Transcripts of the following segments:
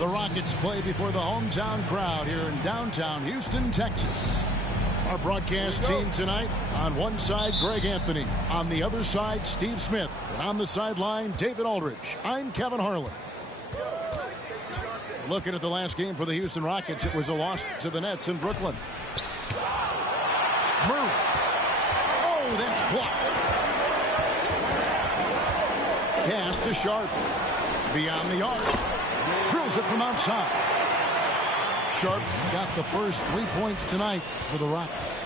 The Rockets play before the hometown crowd here in downtown Houston, Texas. Our broadcast team tonight, on one side, Greg Anthony. On the other side, Steve Smith. And on the sideline, David Aldridge. I'm Kevin Harlan. Looking at the last game for the Houston Rockets, it was a loss to the Nets in Brooklyn. Murray. Oh, that's blocked. Pass to Sharp. Beyond the arc. Drills it from outside. Sharp's got the first 3 points tonight for the Rockets.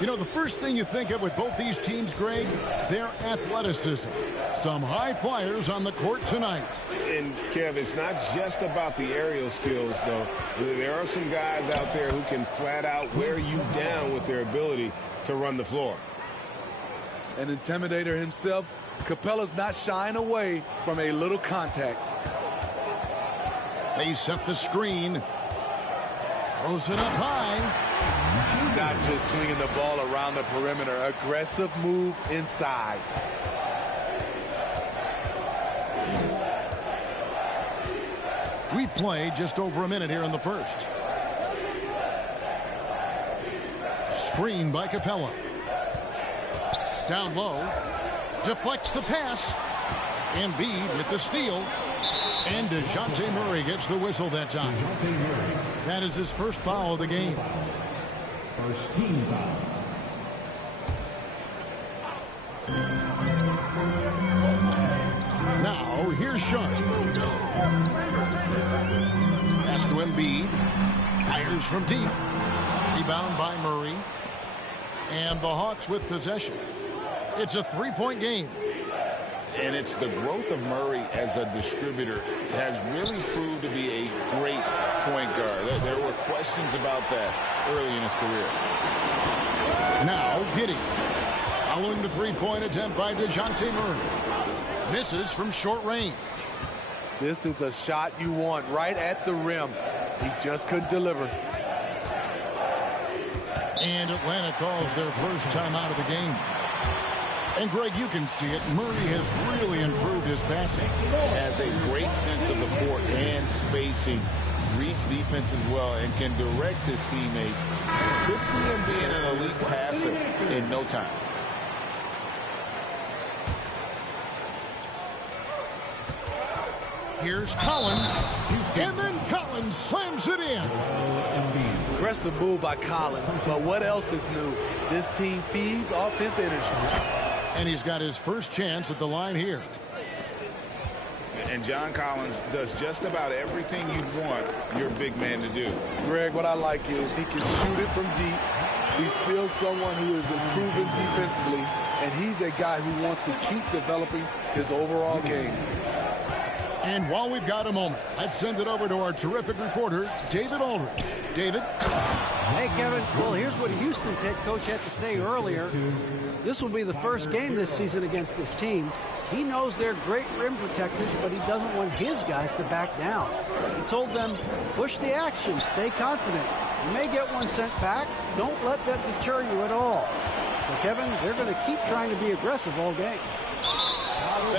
You know, the first thing you think of with both these teams, Greg, their athleticism. Some high flyers on the court tonight. And, Kev, it's not just about the aerial skills, though. There are some guys out there who can flat out wear you down with their ability to run the floor. An intimidator himself, Capella's not shying away from a little contact. They set the screen. Throws it up high. Not just swinging the ball around the perimeter. Aggressive move inside. We've played just over a minute here in the first. Screen by Capella. Down low. Deflects the pass. Embiid with the steal. And DeJounte Murray gets the whistle that time. That is his first foul of the game. First team foul. Now, here's Sharp. Pass to Embiid. Fires from deep. Rebound by Murray. And the Hawks with possession. It's a three-point game. And it's the growth of Murray as a distributor has really proved to be a great point guard. There were questions about that early in his career. Now, Giddey. Following the three-point attempt by DeJounte Murray. Misses from short range. This is the shot you want right at the rim. He just couldn't deliver. And Atlanta calls their first time out of the game. And, Greg, you can see it. Murray has really improved his passing. Has a great sense of the court and spacing. Reads defense as well and can direct his teammates. Could see him being an elite passer in no time. Here's Collins. And then Collins slams it in. Impressive move by Collins. But what else is new? This team feeds off his energy. And he's got his first chance at the line here. And John Collins does just about everything you'd want your big man to do. Greg, what I like is he can shoot it from deep. He's still someone who is improving defensively. And he's a guy who wants to keep developing his overall game. And while we've got a moment, let's send it over to our terrific reporter, David Aldridge. David? Hey, Kevin. Well, here's what Houston's head coach had to say earlier. This will be the first game this season against this team. He knows they're great rim protectors, but he doesn't want his guys to back down. He told them, push the action, stay confident. You may get one sent back. Don't let that deter you at all. So, Kevin, they're going to keep trying to be aggressive all game.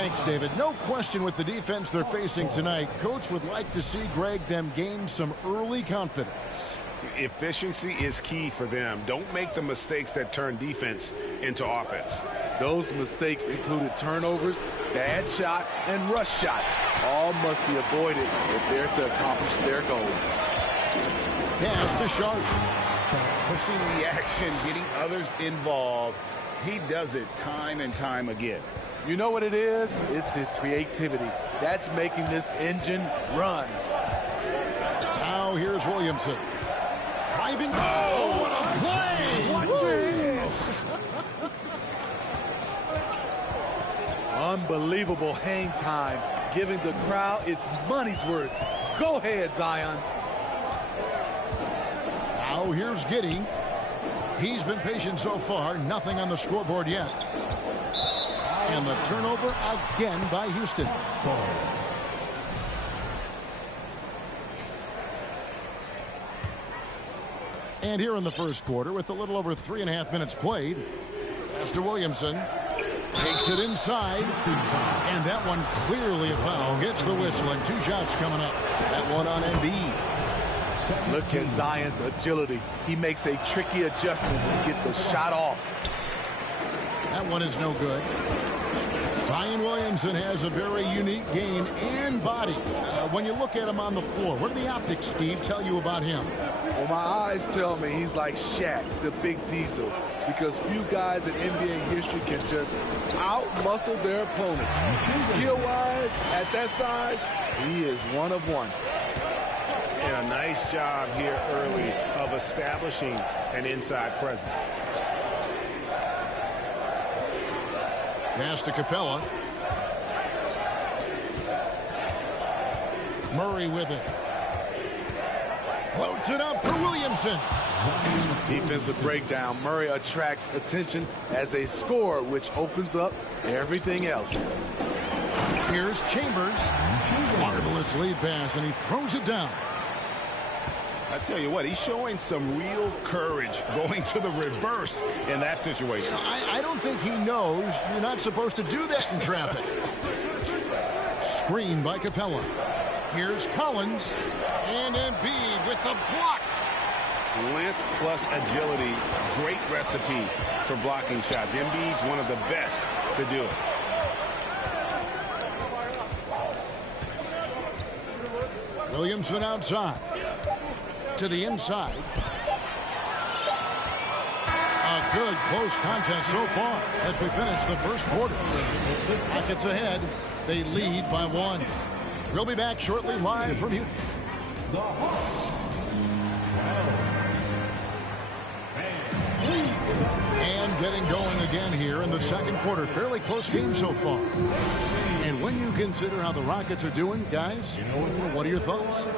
Thanks, David. No question with the defense they're facing tonight. Coach would like to see them gain some early confidence. Efficiency is key for them. Don't make the mistakes that turn defense into offense. Those mistakes included turnovers, bad shots, and rush shots. All must be avoided if they're to accomplish their goal. Pass to Sharp. Pushing the action, getting others involved. He does it time and time again. You know what it is? It's his creativity. That's making this engine run. Now here's Williamson. Driving. Oh, what a play! Watch your hands. Unbelievable hang time, giving the crowd its money's worth. Go ahead, Zion. Now here's Giddey. He's been patient so far. Nothing on the scoreboard yet. And the turnover again by Houston. And here in the first quarter, with a little over 3.5 minutes played, pass to Williamson. Takes it inside. And that one clearly a foul. Gets the whistle, and 2 shots coming up. That one on Embiid. Look at Zion's agility. He makes a tricky adjustment to get the shot off. That one is no good. Zion Williamson has a very unique game and body. When you look at him on the floor, what do the optics, Steve, tell you about him? Well, my eyes tell me he's like Shaq, the big diesel, because few guys in NBA history can just out-muscle their opponents. Skill-wise, at that size, he is one of one. And a nice job here early of establishing an inside presence. Pass to Capella. Murray with it. Floats it up for Williamson. Defensive breakdown. Murray attracts attention as a scorer, which opens up everything else. Here's Chambers. Marvelous lead pass, and he throws it down. I tell you what, he's showing some real courage going to the reverse in that situation. I don't think he knows you're not supposed to do that in traffic. Screen by Capella. Here's Collins. And Embiid with the block. Length plus agility, great recipe for blocking shots. Embiid's one of the best to do it. Williamson outside. To the inside. A good close contest so far as we finish the first quarter. Rockets ahead. They lead by 1. We'll be back shortly live from Houston. And getting going again here in the second quarter. Fairly close game so far. And when you consider how the Rockets are doing, guys, what are your thoughts?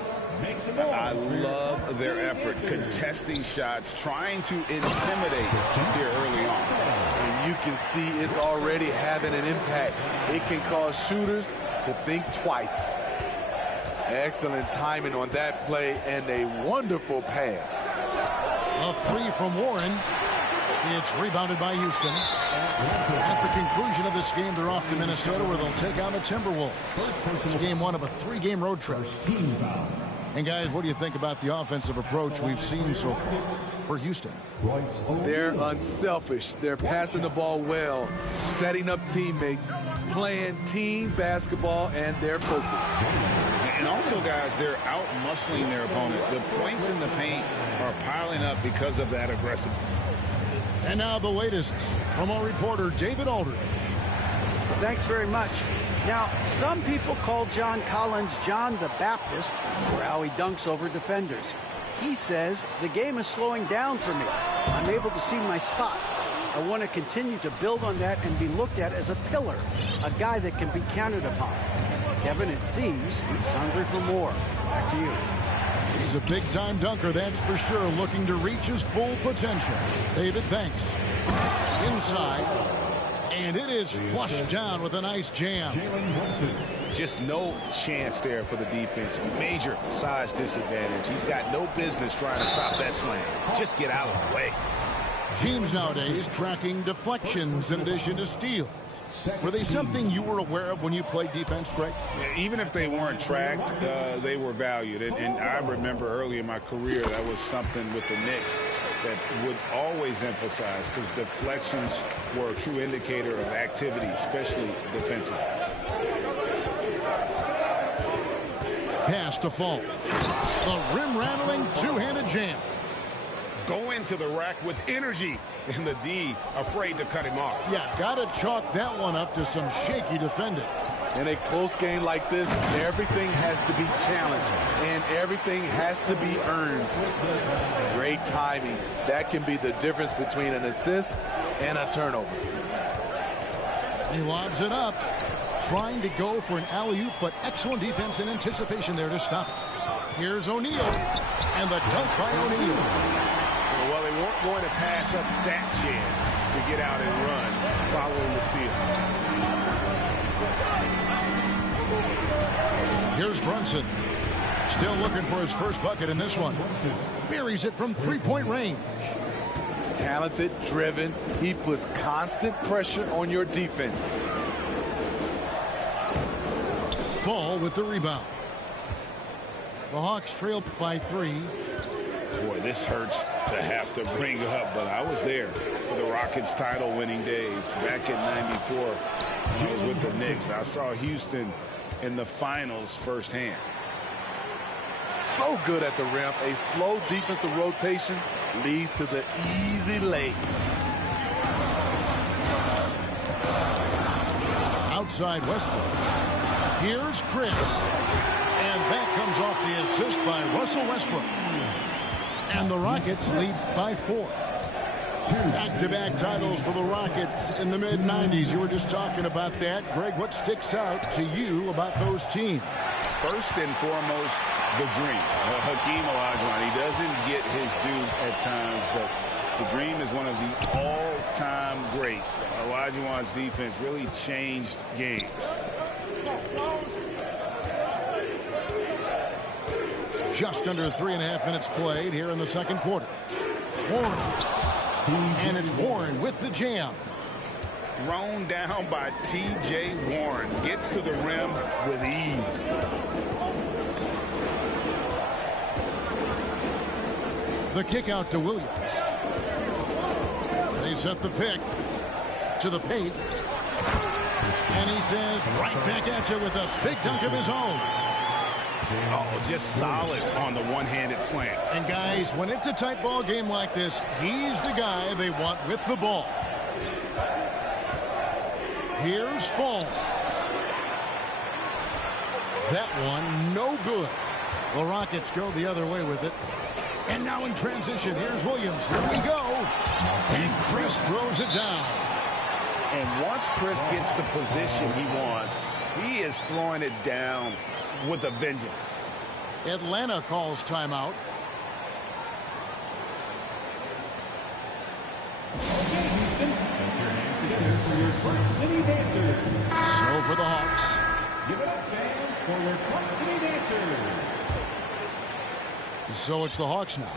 I love their effort, contesting shots, trying to intimidate here early on. And you can see it's already having an impact. It can cause shooters to think twice. Excellent timing on that play and a wonderful pass. A 3 from Warren. It's rebounded by Houston. At the conclusion of this game, they're off to Minnesota, where they'll take on the Timberwolves. It's game 1 of a 3-game road trip. And guys, what do you think about the offensive approach we've seen so far for Houston? They're unselfish. They're passing the ball well, setting up teammates, playing team basketball, and they're focused. And also, guys, they're out-muscling their opponent. The points in the paint are piling up because of that aggressiveness. And now the latest from our reporter, David Aldridge. Thanks very much. Now, some people call John Collins John the Baptist for how he dunks over defenders. He says, the game is slowing down for me. I'm able to see my spots. I want to continue to build on that and be looked at as a pillar, a guy that can be counted upon. Kevin, it seems he's hungry for more. Back to you. He's a big-time dunker, that's for sure, looking to reach his full potential. David, thanks. Inside. And it is flushed down with a nice jam. Just no chance there for the defense. Major size disadvantage. He's got no business trying to stop that slam. Just get out of the way. Teams nowadays tracking deflections in addition to steals. Were they something you were aware of when you played defense, Greg? Yeah, even if they weren't tracked, they were valued. And I remember early in my career, that was something with the Knicks that would always emphasize, because deflections were a true indicator of activity, especially defensively. Pass to Fall. The rim-rattling two-handed jam. Go into the rack with energy, and the D afraid to cut him off. Yeah, got to chalk that one up to some shaky defending. In a close game like this, everything has to be challenged, and everything has to be earned. Great timing. That can be the difference between an assist and a turnover. He lobs it up, trying to go for an alley-oop, but excellent defense and anticipation there to stop it. Here's O'Neal, and the dunk by O'Neal. Well, they weren't going to pass up that chance to get out and run following the steal. Here's Brunson. Still looking for his first bucket in this one. Buries it from three-point range. Talented, driven. He puts constant pressure on your defense. Fall with the rebound. The Hawks trail by 3. Boy, this hurts to have to bring up, but I was there for the Rockets title-winning days back in '94. I was with the Knicks. I saw Houston in the finals firsthand. So good at the rim. A slow defensive rotation leads to the easy lay. Outside Westbrook. Here's Chris. And that comes off the assist by Russell Westbrook. And the Rockets lead by 4. Back-to-back titles for the Rockets in the mid-90s. You were just talking about that. Greg, what sticks out to you about those teams? First and foremost, the dream. Hakeem Olajuwon, he doesn't get his due at times, but the dream is one of the all-time greats. Olajuwon's defense really changed games. Just under 3.5 minutes played here in the second quarter. Warren. And it's Warren with the jam. Thrown down by T.J. Warren. Gets to the rim with ease. The kick out to Williams. They set the pick to the paint. And he says, right back at you with a big dunk of his own. Oh, just solid on the one-handed slam. And guys, when it's a tight ball game like this, he's the guy they want with the ball. Here's Fall. That one, no good. The Rockets go the other way with it. And now in transition, here's Williams. Here we go. And Chris throws it down. And once Chris gets the position he wants, he is throwing it down with a vengeance. Atlanta calls timeout. Okay, Houston, put your hands together for your Clark City Dancers. So for the Hawks. Give it up, fans, for your Clark City Dancers. So it's the Hawks now.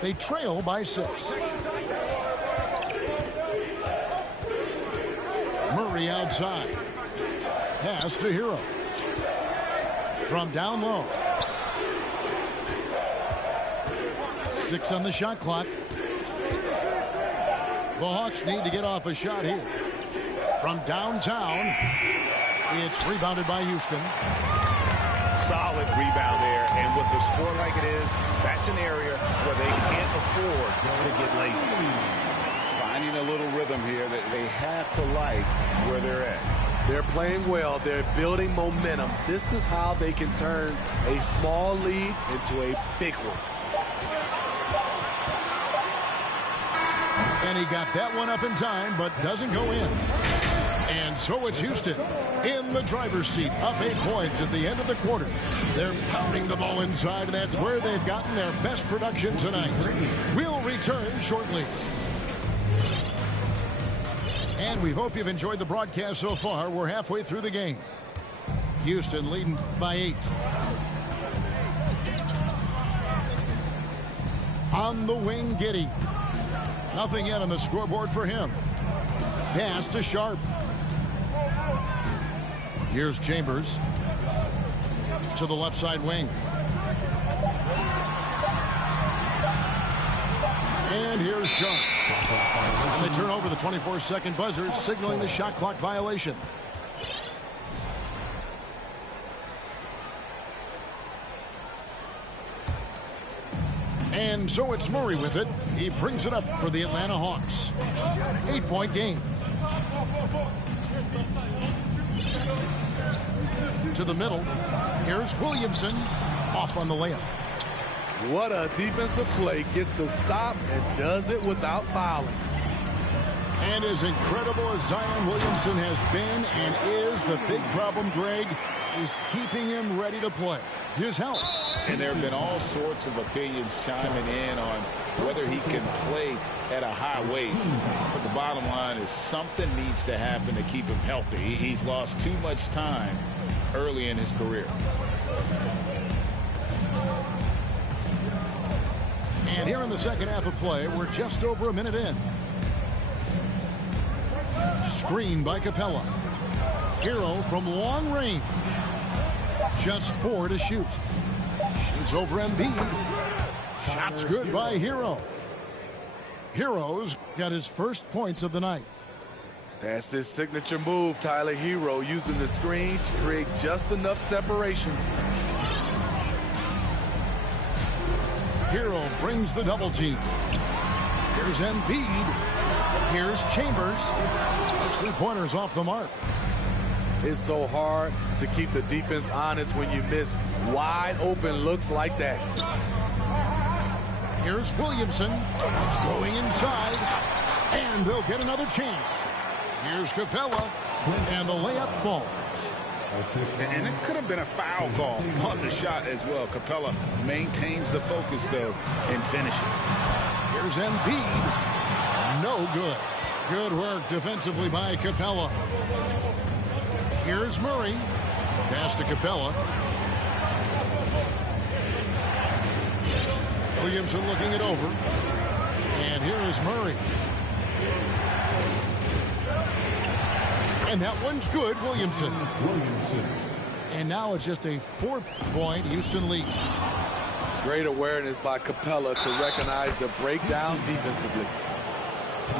They trail by 6. Murray outside. Pass to Hero. From down low. 6 on the shot clock. The Hawks need to get off a shot here. From downtown, it's rebounded by Houston. Solid rebound there, and with the score like it is, that's an area where they can't afford to get lazy. Finding a little rhythm here that they have to like where they're at. They're playing well. They're building momentum. This is how they can turn a small lead into a big one. And he got that one up in time, but doesn't go in. And so it's Houston in the driver's seat, up 8 points at the end of the quarter. They're pounding the ball inside, and that's where they've gotten their best production tonight. We'll return shortly. And we hope you've enjoyed the broadcast so far. We're halfway through the game. Houston leading by 8. On the wing, Giddey. Nothing yet on the scoreboard for him. Pass to Sharp. Here's Chambers to the left side wing. And here's Sharp. And they turn over the 24-second buzzer, signaling the shot clock violation. And so it's Murray with it. He brings it up for the Atlanta Hawks. 8-point game. To the middle. Here's Williamson. Off on the layup. What a defensive play. Gets the stop and does it without fouling. And as incredible as Zion Williamson has been and is, the big problem, Greg, is keeping him ready to play. His health. And there have been all sorts of opinions chiming in on whether he can play at a high weight. But the bottom line is something needs to happen to keep him healthy. He's lost too much time early in his career. And here in the second half of play, we're just over a minute in. Screen by Capella. Hero from long range. Just 4 to shoot. Shoots over Embiid. Shots good by Hero. Hero's got his first points of the night. That's his signature move, Tyler. Hero using the screen to create just enough separation. Hero brings the double team. Here's Embiid. Here's Chambers. Those three-pointers off the mark. It's so hard to keep the defense honest when you miss wide open looks like that. Here's Williamson going inside, and they'll get another chance. Here's Capella, and the layup falls. And it could have been a foul call on the shot as well. Capella maintains the focus, though, and finishes. Here's Embiid. No good. Good work defensively by Capella. Here's Murray. Pass to Capella. Williamson looking it over. And here is Murray. And that one's good, Williamson. And now it's just a 4-point Houston lead. Great awareness by Capella to recognize the breakdown defensively.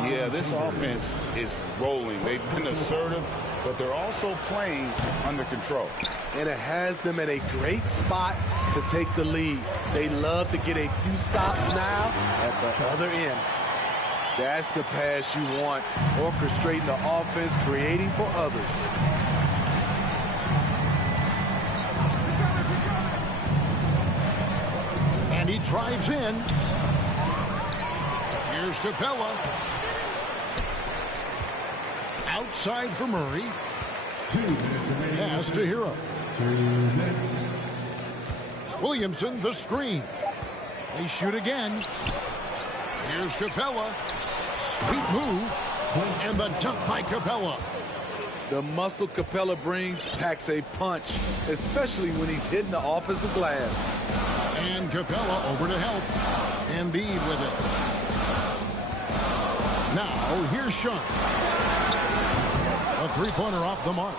Yeah, this offense is rolling. They've been assertive, but they're also playing under control. And it has them in a great spot to take the lead. They love to get a few stops now at the other end. That's the pass you want. Orchestrating the offense, creating for others. And he drives in. Here's Capella. Outside for Murray. 2 minutes remaining. Pass to Hero. 2 minutes. Williamson, the screen. They shoot again. Here's Capella. Sweet move. And the dunk by Capella. The muscle Capella brings packs a punch, especially when he's hitting the offensive glass. And Capella over to help. Embiid with it. Now, here's Sharp. A three-pointer off the mark.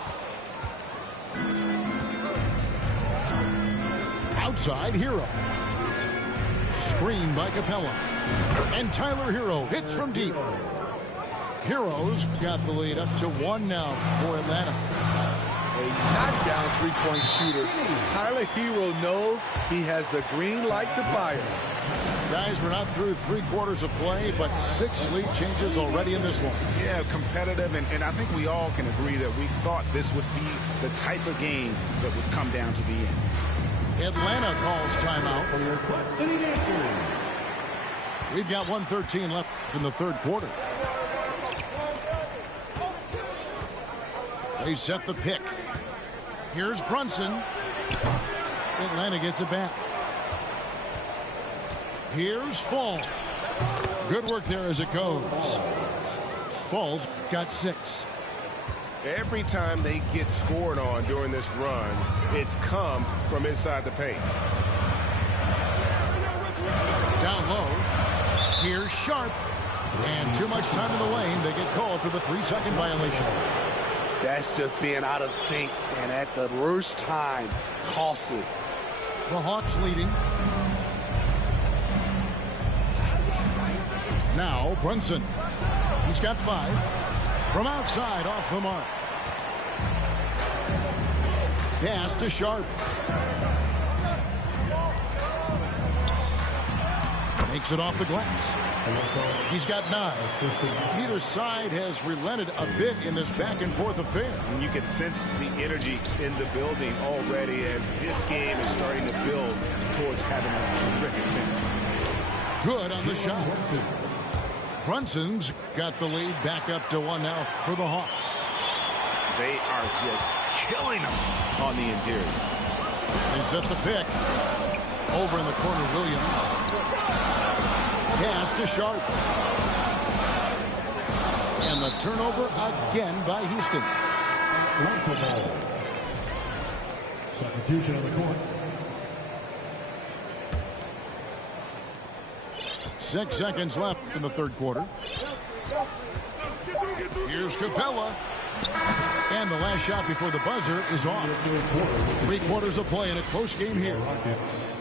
Outside, Hero. Screen by Capella. And Tyler Hero hits from deep. Hero's got the lead up to 1 now for Atlanta. A knockdown three-point shooter. Tyler Hero knows he has the green light to fire. Guys, we're not through 3 quarters of play, but 6 lead changes already in this one. Yeah, competitive, and I think we all can agree that we thought this would be the type of game that would come down to the end. Atlanta calls timeout. For your Club City Dancers. We've got 1:13 left in the third quarter. They set the pick. Here's Brunson. Atlanta gets it back. Here's Fall. Good work there as it goes. Fall's got 6. Every time they get scored on during this run, it's come from inside the paint. Down low. Here's Sharp. And too much time in the lane. They get called for the 3-second violation. That's just being out of sync and at the worst time. Costly. The Hawks leading. Now Brunson. He's got 5. From outside off the mark. Pass to Sharp. Makes it off the glass. He's got 9. Neither side has relented a bit in this back-and-forth affair. And you can sense the energy in the building already as this game is starting to build towards having a terrific finish. Good on the shot. Brunson's got the lead back up to 1 now for the Hawks. They are just killing them on the interior. They set the pick. Over in the corner, Williams. Pass to Sharp. And the turnover again by Houston. Substitution on the court. 6 seconds left in the third quarter. Here's Capella. And the last shot before the buzzer is off. 3 quarters of play in a close game here.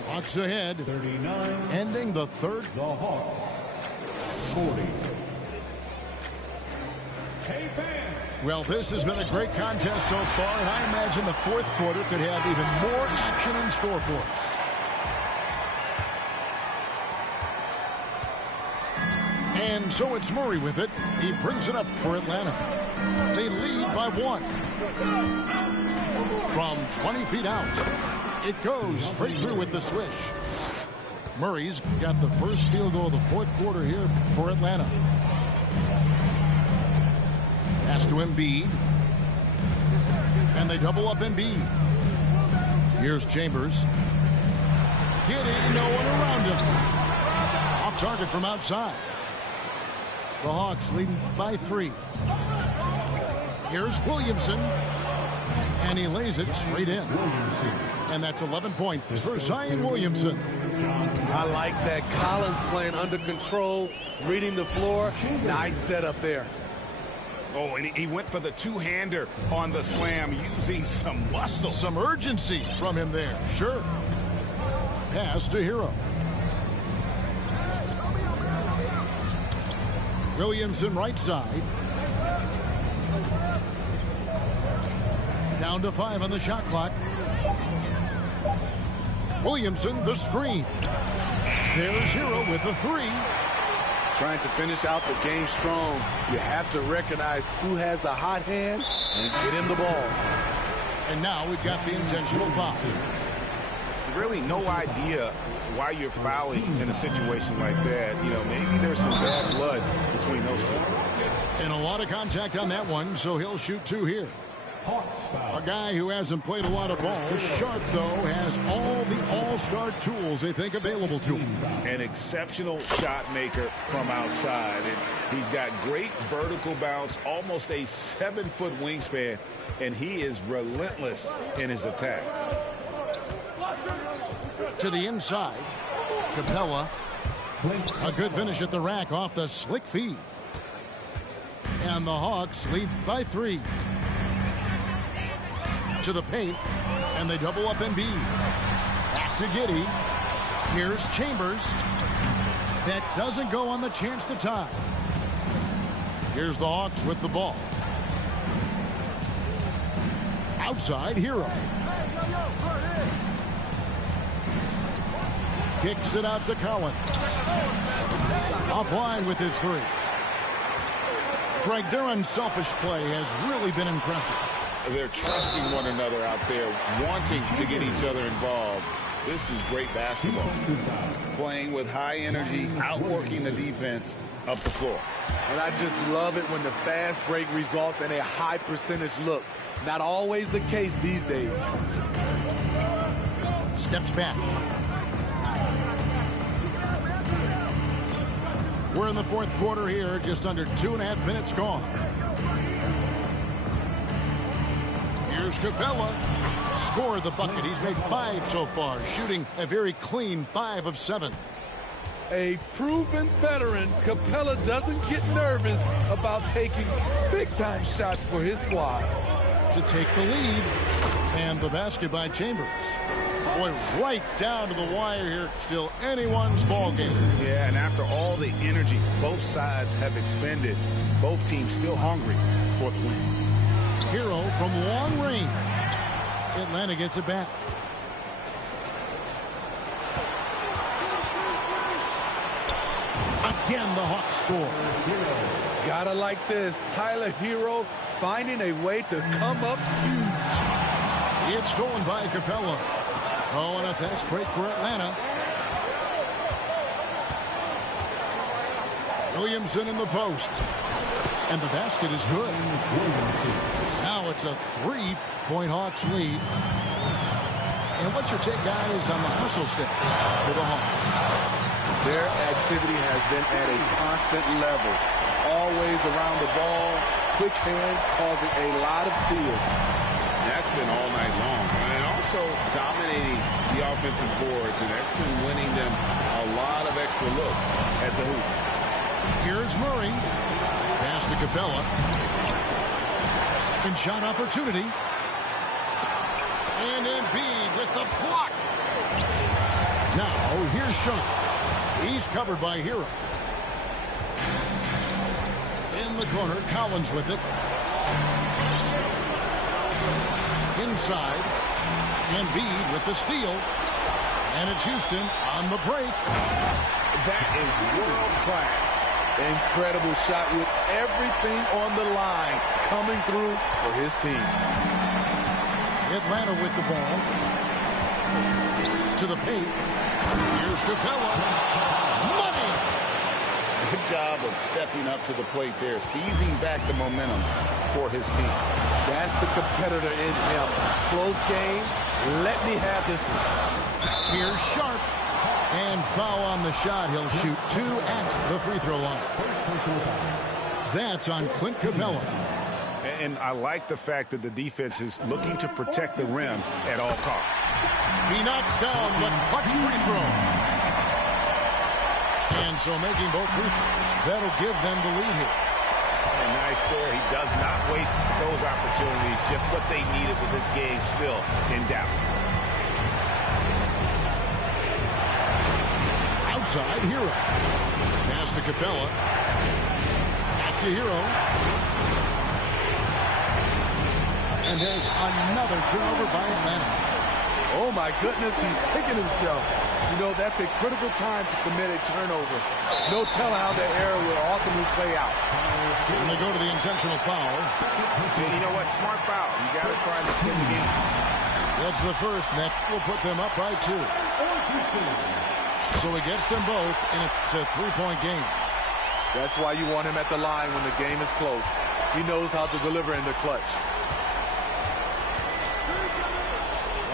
Hawks ahead. 39. Ending the third. The Hawks 40. Hey fans. Well, this has been a great contest so far, and I imagine the fourth quarter could have even more action in store for us. And so it's Murray with it. He brings it up for Atlanta. They lead by 1. From 20 feet out. It goes straight through with the swish. Murray's got the first field goal of the fourth quarter here for Atlanta. Pass to Embiid. And they double up Embiid. Here's Chambers. Getting no one around him. Off target from outside. The Hawks leading by 3. Here's Williamson. And he lays it straight in. And that's 11 points for Zion Williamson. I like that. Collins playing under control, reading the floor. Nice setup there. Oh, and he went for the two-hander on the slam, using some muscle. Some urgency from him there. Sure. Pass to Hero. Williamson right side. Down to 5 on the shot clock. Williamson, the screen. There's Hero with the 3. Trying to finish out the game strong. You have to recognize who has the hot hand and get him the ball. And now we've got the intentional foul. Really no idea why you're fouling in a situation like that. You know, maybe there's some bad blood between those two. And a lot of contact on that one, so he'll shoot 2 here. A guy who hasn't played a lot of ball. Sharp, though, has all the all-star tools they think available to him. An exceptional shot maker from outside. And he's got great vertical bounce, almost a 7-foot wingspan, and he is relentless in his attack. To the inside. Capella. A good finish at the rack off the slick feed. And the Hawks lead by 3. To the paint, and they double up Embiid. Back to Giddey. Here's Chambers. That doesn't go on the chance to tie. Here's the Hawks with the ball. Outside, Hero. Kicks it out to Collins. Offline with his 3. Greg, their unselfish play has really been impressive. They're trusting one another out there, wanting to get each other involved. This is great basketball. Playing with high energy, outworking the defense up the floor. And I just love it when the fast break results in a high percentage look. Not always the case these days. Steps back. We're in the fourth quarter here, just under 2.5 minutes gone. Here's Capella. Scored the bucket. He's made 5 so far, shooting a very clean 5 of 7. A proven veteran, Capella doesn't get nervous about taking big-time shots for his squad. To take the lead, and the basket by Chambers. Boy, right down to the wire here. Still anyone's ball game. Yeah, and after all the energy both sides have expended, both teams still hungry for the win. Hero from long range. Atlanta gets it back. Again, the Hawks score. Gotta like this. Tyler Hero finding a way to come up huge. It's stolen by Capella. Oh, and a fast break for Atlanta. Williamson in the post. And the basket is good. Now it's a 3-point Hawks lead. And what's your take, guys, on the hustle sticks for the Hawks? Their activity has been at a constant level. Always around the ball, quick hands causing a lot of steals. That's been all night long. And also dominating the offensive boards, and that's been winning them a lot of extra looks at the hoop. Here's Murray. Pass to Capella. Second shot opportunity. And Embiid with the block. Now, here's Sharp. He's covered by Hero. In the corner, Collins with it. Inside. Embiid with the steal. And it's Houston on the break. That is world class. Incredible shot with everything on the line coming through for his team. Atlanta with the ball. To the paint. Here's Capella. Money! Good job of stepping up to the plate there, seizing back the momentum for his team. That's the competitor in him. Close game. Let me have this one. Here's Sharp. And foul on the shot. He'll shoot 2 at the free throw line. That's on Clint Capella. And I like the fact that the defense is looking to protect the rim at all costs. He knocks down the clutch free throw. And so making both free throws, that'll give them the lead here. And nice there. He does not waste those opportunities. Just what they needed with this game still in doubt. Outside, Hero. Pass to Capella. Back to Hero. And there's another turnover by Atlanta. Oh, my goodness, he's kicking himself. You know, that's a critical time to commit a turnover. No telling how the error will ultimately play out. And they go to the intentional foul. And you know what? Smart foul. You got to try and extend the game. That's the first, and that will put them up by 2. So he gets them both, and it's a 3-point game. That's why you want him at the line when the game is close. He knows how to deliver in the clutch.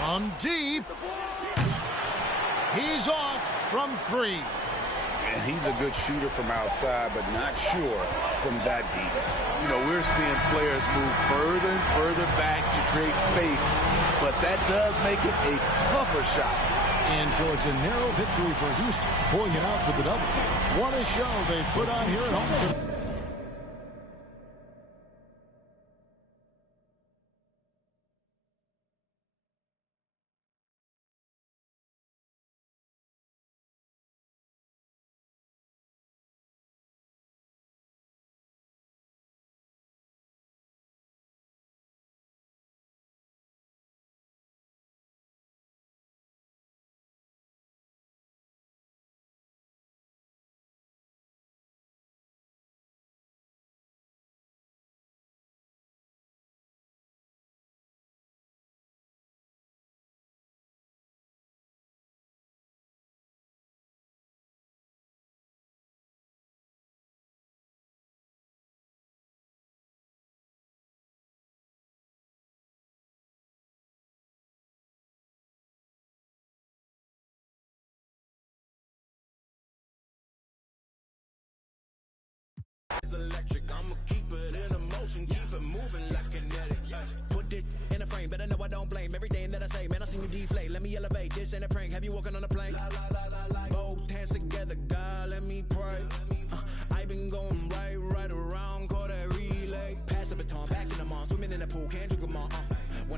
From deep. He's off from 3. And he's a good shooter from outside, but not sure from that deep. You know, we're seeing players move further and further back to create space, but that does make it a tougher shot. And so it's a narrow victory for Houston, pulling it out for the double. What a show they put on here at home. Electric, I'ma keep it in motion, keep it moving like kinetic. Put it in a frame, better know I don't blame everything that I say. Man, I seen you deflate. Let me elevate. This ain't a prank. Have you walking on a plank? Both hands together, God.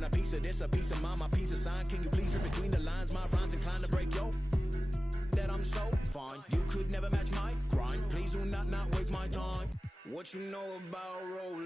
want a piece of this, a piece of mine, my piece of sign. Can you please read between the lines? My rhymes inclined to break yo. That I'm so fine. You could never match my grind. Please do not waste my time. What you know about roll